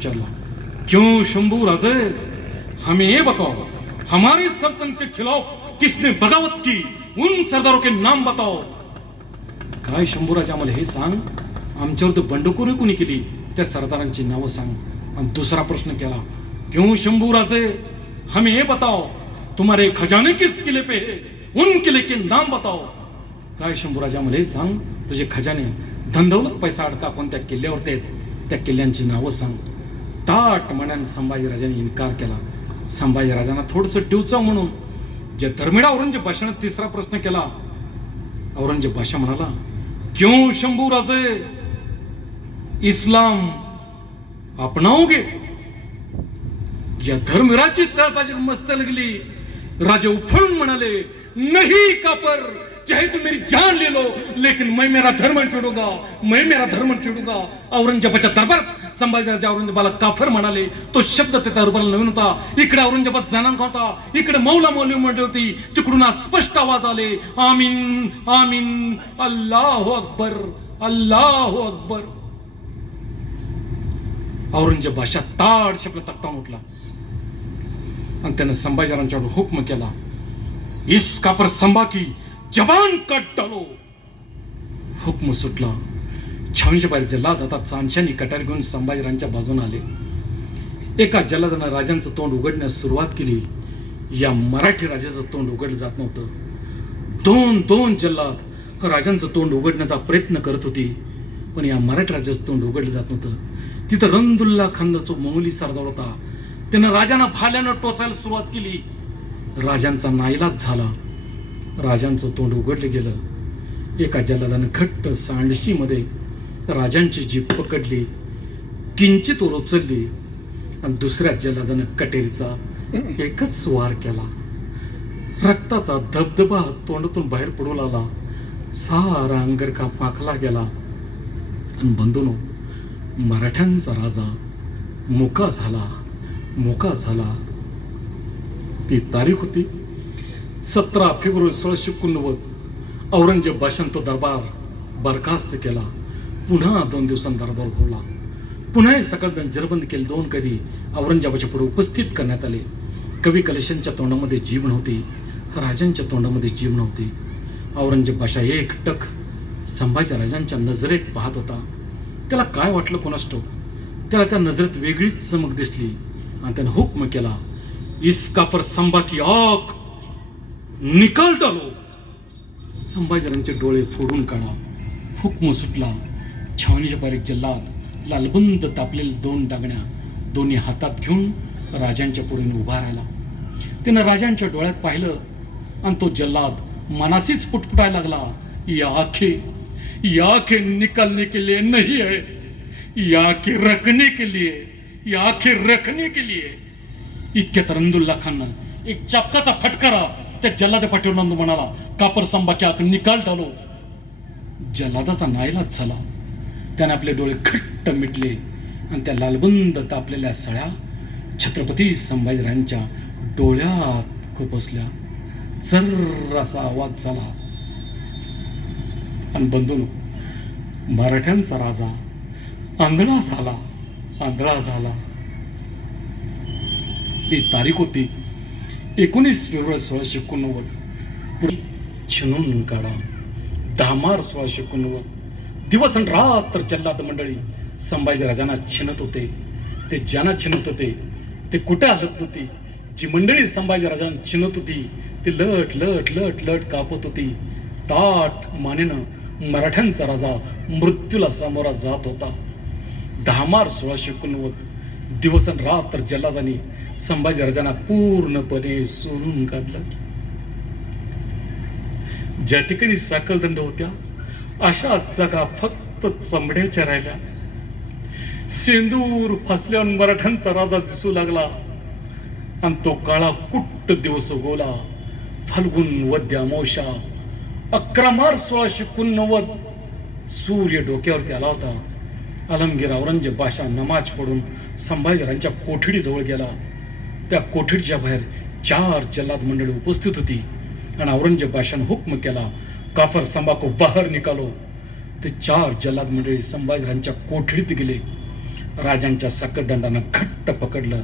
विचारला क्यों शंभू राजे हमें ये बताओ हमारे सल्तन के खिलाफ किसने बगावत की? उन सरदारों के नाम बताओ. काय शंभूराज आम्हाला हे सांग आमच्यावर तर बंडखोरी कोणी केली? त्या सरदारांची नावं सांग. आणि दुसरा प्रश्न केला क्यों शंभू राजे हमें ये बताओ तुम्हारे खजाने किस किले पे है? उन किले के नाम बताओ. काय शंभूराज आम्हाला हे सांग तुझे खजाने धनदौलत पैसा अडका कोणत्या किल्ल्यावरती आहेत? त्या किल्ल्यांची नावं सांग. ताट मनाने संभाजीराजांनी इन्कार केला. संभाजीराजांना थोडस टिवचाव म्हणून जे धर्मिडा औरंगजेब भाषणात तिसरा प्रश्न केला. औरंगजेब भाषा म्हणाला क्यों शंभू राजे? इस्लाम अपनाओगे? या धर्मराची तळपाची मस्त लागली. राजे उफळून म्हणाले नाही कापर चाहे तू मेरी जान ले लो लेकिन मैं मेरा धर्म छोडूंगा मैं मेरा धर्म छोडूंगा। औरंगजेबाच्या दरबारात संभाजीराजे औरंगजेबाला काफर म्हणाले तो शब्द त्याचा रुपाला नवीन होता. इकडे औरंगजेबात जनांक होता इकडे मौला मौली म्हणली होती तिकडून स्पष्ट आवाज आले आमीन आमीन अल्लाह अकबर अल्लाह अकबर. औरंगजेब भाषा ताड शब्द तक्ता उठला. आणि त्यानं संभाजीराजांच्यावर हुक्म केला. इस कापर संभा की जबान कट डालो. हुक्म सुटला. छावणीच्या जल्लाद आता चांदशानी कटार घेऊन संभाजीराजांच्या बाजूने आले. एका जल्लादानं राजांचं तोंड उघडण्यास सुरुवात केली. या मराठी राजाचं तोंड उघडलं जात नव्हतं. दोन दोन जल्लाद राजांचं तोंड उघडण्याचा प्रयत्न करत होती. पण या मराठी राजाचं तोंड उघडलं जात नव्हतं. तिथं रंदुल्ला खानचा जो मंगोली सरदार होता त्यानं राजांना भाल्यानं टोचायला सुरुवात केली. राजांचा नाईलाज झाला. राजांचं तोंड उघडलं गेलं. एका जल्लादानं घट्ट सांडशीमध्ये राजांची जीभ पकडली किंचित वर उचलली आणि दुसऱ्या जल्लादानं कटेरीचा एकच वार केला. रक्ताचा धबधबा तोंडातून बाहेर पडू लागला. सारा अंगरखा पाकला गेला. आणि बंधूनो मराठ्यांचा राजा मुका झाला मुका झाला. ती तारीख होती सतरा फेब्रुवारी सोळाशे एकोणनव्वद औरंगजेब भाषण तो दरबार बरखास्त केला. पुन्हा दोन दिवसांत दरबार भरला. पुन्हा हे सकाळ जरबंद केले. दोन कधी औरंगजेबाच्या पुढे उपस्थित करण्यात आले. कवी कलेशांच्या तोंडामध्ये जीव नव्हती राजांच्या तोंडामध्ये जीव नव्हती औरंगजेब भाषा एकटक संभाजी राजांच्या नजरेत पाहत होता. त्याला काय वाटलं कोणास त्याला त्या नजरेत वेगळीच चमक दिसली. आणि त्यानं हुक्म केला इसका पर संभा की आख निकाल आलो संभाजीराजांचे डोळे फोडून काढा. हुकम सुटला छावणीच्या बारीक जल्लाद. लालबंद तापलेले दोन डागण्या दोन्ही हातात घेऊन राजांच्या पुढे उभा राहिला. त्यानं राजांच्या डोळ्यात पाहिलं आणि तो जल्लाद मनासीच पुटपुटायला लागला. या आखे या आखे के लिए नहीं है. या आखे रखने के लिए या रखने के लिए. इतक्यात रंदुल्ला खाननं एक चापकाचा फटकारा त्या जल्लाच्या पाठीवर नंदू म्हणाला कापर संबाक्या निकाल डालो जल्लादाचा नाईलाज झाला. त्याने आपले डोळे घट्ट मिटले आणि त्या लालबंद तापलेल्या सळ्या छत्रपती संभाजीराजांच्या डोळ्यात खुपसल्या जर असा आवाज झाला. आणि बंधून मराठ्यांचा राजा आंधळा झाला आंधळा झाला. ही तारीख होती एकोणीस फेब्रुवारी सोळाशे एकोणनव्वद. छिनून काढा. दहा मार्च सोळाशे एकोणनव्वद. दिवस आणि रात्र जल्लाद मंडळी संभाजीराजांना छिनत होते. ते ज्यांना छिनत होते ते कुठे हलत नव्हती? जी मंडळी संभाजीराजांना छिनत होती ती लट लट लट लट कापत होती. ताट मानेनं मराठ्यांचा राजा मृत्यूला सामोरा जात होता. दहा मार्च सोळाशे एकोणनव्वद. दिवस आणि रात्र जल्लादानी संभाजी राजांना पूर्णपणे सोडून काढलं. ज्या ठिकाणी साखळदंड होत्या अशा जागा फक्त चमड्याच्या राहिल्या. सेंदूर फासल्यावर मराठ्यांचा राजा दिसू लागला. आणि तो काळा कुट्ट दिवस उगवला फाल्गुन वद्य अमावस्या अकरा मार्च सोळाशे एकोणनव्वद सूर्य डोक्यावरती आला होता. अलमगीर औरंगजेब बादशाह नमाज पडून संभाजीराजांच्या कोठडीजवळ गेला. त्या कोठडीच्या बाहेर चार जल्लाद मंडळी उपस्थित होती. आणि औरंगजेब बादशाहने हुक्म केला काफर संबाको बाहेर निकालो. ते चार जल्लाद मंडळी संभाजीराजांच्या कोठडीत गेले. राजांच्या सकदंडानं घट्ट पकडलं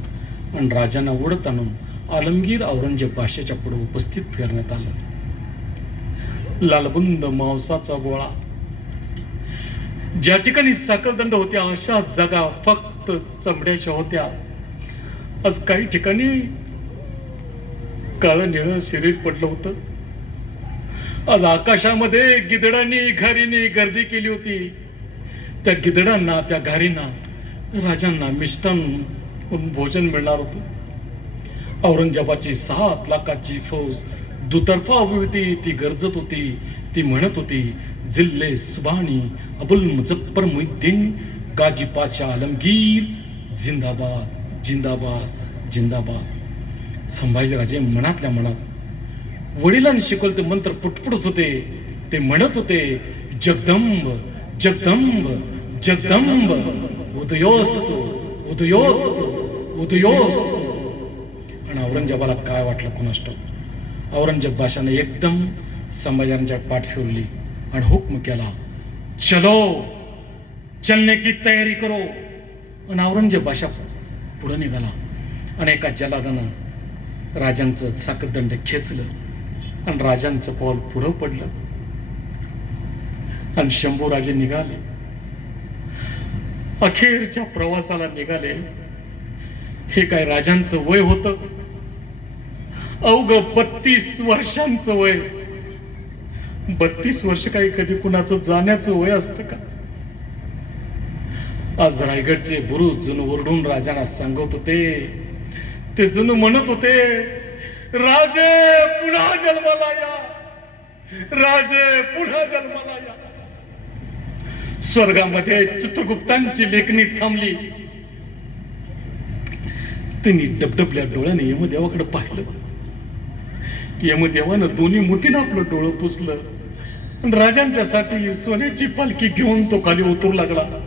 आणि राजांना उडत आणून आलमगीर औरंगजेब भाषेच्या पुढे उपस्थित करण्यात आलं. लालबुंद मांसाचा गोळा. ज्या ठिकाणी साखरदंड होत्या अशा जागा फक्त चमड्याच्या होत्या. आज काही ठिकाणी काळं निळं शरीर पडलं होतं. आज आकाशामध्ये गिदडांनी घारीने गर्दी केली होती. त्या गिदडांना त्या घारींना राजांना मिष्टान भोजन मिळणार होतं. औरंगजेबाची सात लाखाची फौज दुतर्फा उभी होती ती गरजत होती ती म्हणत होती जिल्ले सुबानी अबुल मुझफ्फर मुद्दीन गाजी पाचा आलमगीर जिंदाबाद. जिंदाबाद जिंदाबाद. संभाजीराजे मनातल्या मनात वडिलांनी शिकवलं ते मंत्र पुटपुटत होते. ते म्हणत होते जगदंब जगदंब जगदंब उदयोस्त उदयोस्त उदयोस्त. आणि औरंगजेबाला काय वाटलं कोणास औरंगजेब बादशाने एकदम संभाजीराजांच्या पाठ फिरली आणि हुक्म केला चलो चलने की तयारी करो. आणि औरंगजेब बादशाह पुढं निघाला. आणि एका जलादानं राजांचं साखरदंड खेचलं आणि राजांचं पाऊल पुढं पडलं. आणि शंभू राजे निघाले. अखेरच्या प्रवासाला निघाले. हे काय राजांचं वय होत? अवघ बत्तीस वर्षांचं वय. बत्तीस वर्ष काही कधी कुणाचं जाण्याचं वय असतं का? आज रायगडचे बुरुज जुनं ओरडून राजांना सांगत होते. ते जुनं म्हणत होते राजे पुन्हा जन्माला या. राजे पुन्हा जन्माला या. स्वर्गामध्ये चित्रगुप्तांची लेखणी थांबली. त्यांनी डबडबल्या डोळ्याने यमदेवाकडे पाहिलं. यमदेवानं दोन्ही मुठीनं आपलं डोळं पुसलं. राजांच्यासाठी सोन्याची पालखी घेऊन तो खाली उतरू लागला.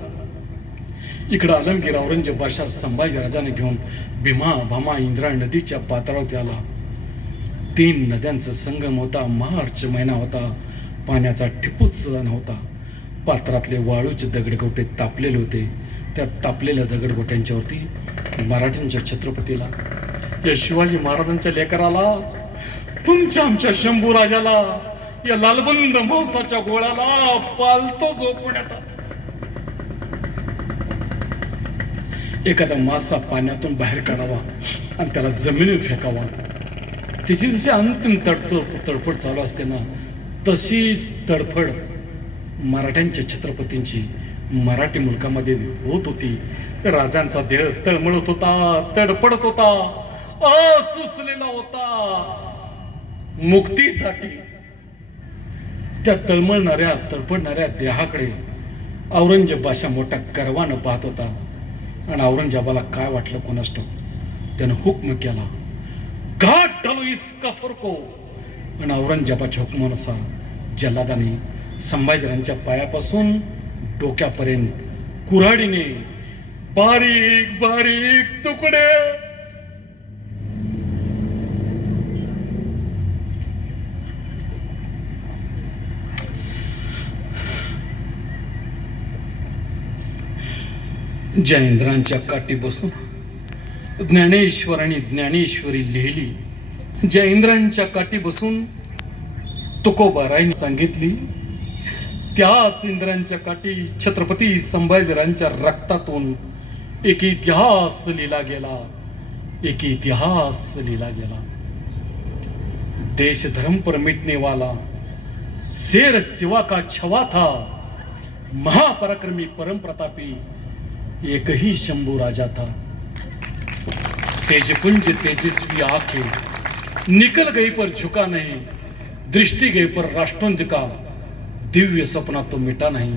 इकडं आलमगीर औरंगजेब बादशाह संभाजी राजाने घेऊन भीमा भामा इंद्रा नदीच्या पात्रावरती आला. तीन नद्यांचा संगम होता. मार्च महिना होता. पाण्याचा ठिपूच नव्हता. पात्रातले वाळूचे दगडगोटे तापलेले होते. त्या तापलेल्या दगडगोट्यांच्यावरती मराठ्यांच्या छत्रपतीला या शिवाजी महाराजांच्या लेकराला तुमच्या आमच्या शंभू राजाला या लालबंद मांसाच्या गोळ्याला पालतो झोपण्यात एखादा मासा पाण्यातून बाहेर काढावा आणि त्याला जमिनीवर फेकावा. तिची जशी अंतिम तडतड तडफड चालू असते ना तशीच तडफड मराठ्यांच्या छत्रपतींची. मराठी मुलकामध्ये होत होती. राजांचा देह तळमळत होता तडपडत होता असुसलेला होता. मुक्तीसाठी त्या तळमळणाऱ्या तडपडणाऱ्या देहाकडे औरंगजेब बादशाह मोठ्या गर्वानं पाहत होता. आणि औरंगजेबाला काय वाटलं कोणास त्यानं हुक्म केला. घाट ढालो इसका फरको. आणि औरंगजेबाच्या हुकमानुसार जल्लादाने संभाजीराजांच्या पायापासून डोक्यापर्यंत कुऱ्हाडीने बारीक बारीक तुकडे जयेंद्रांच्या काठी बसून ज्ञानेश्वरांनी ज्ञानेश्वरी लिहिली. जयेंद्रांच्या काठी बसून तुकोबारायने सांगितली त्याच इंद्रांच्या काठी छत्रपती संभाजीराजांच्या रक्तातून एक इतिहास लिहिला गेला एक इतिहास लिहिला गेला. देश धर्म पर मिटने वाला शेर सिवा का छवा था महापराक्रमी परम प्रतापी एक ही शंभू राजा था। तेजपुंज तेजस्वी आँखें निकल गई पर झुका नहीं, दृष्टि गई पर राष्ट्रंज का। दिव्य सपना तो मिटा नहीं।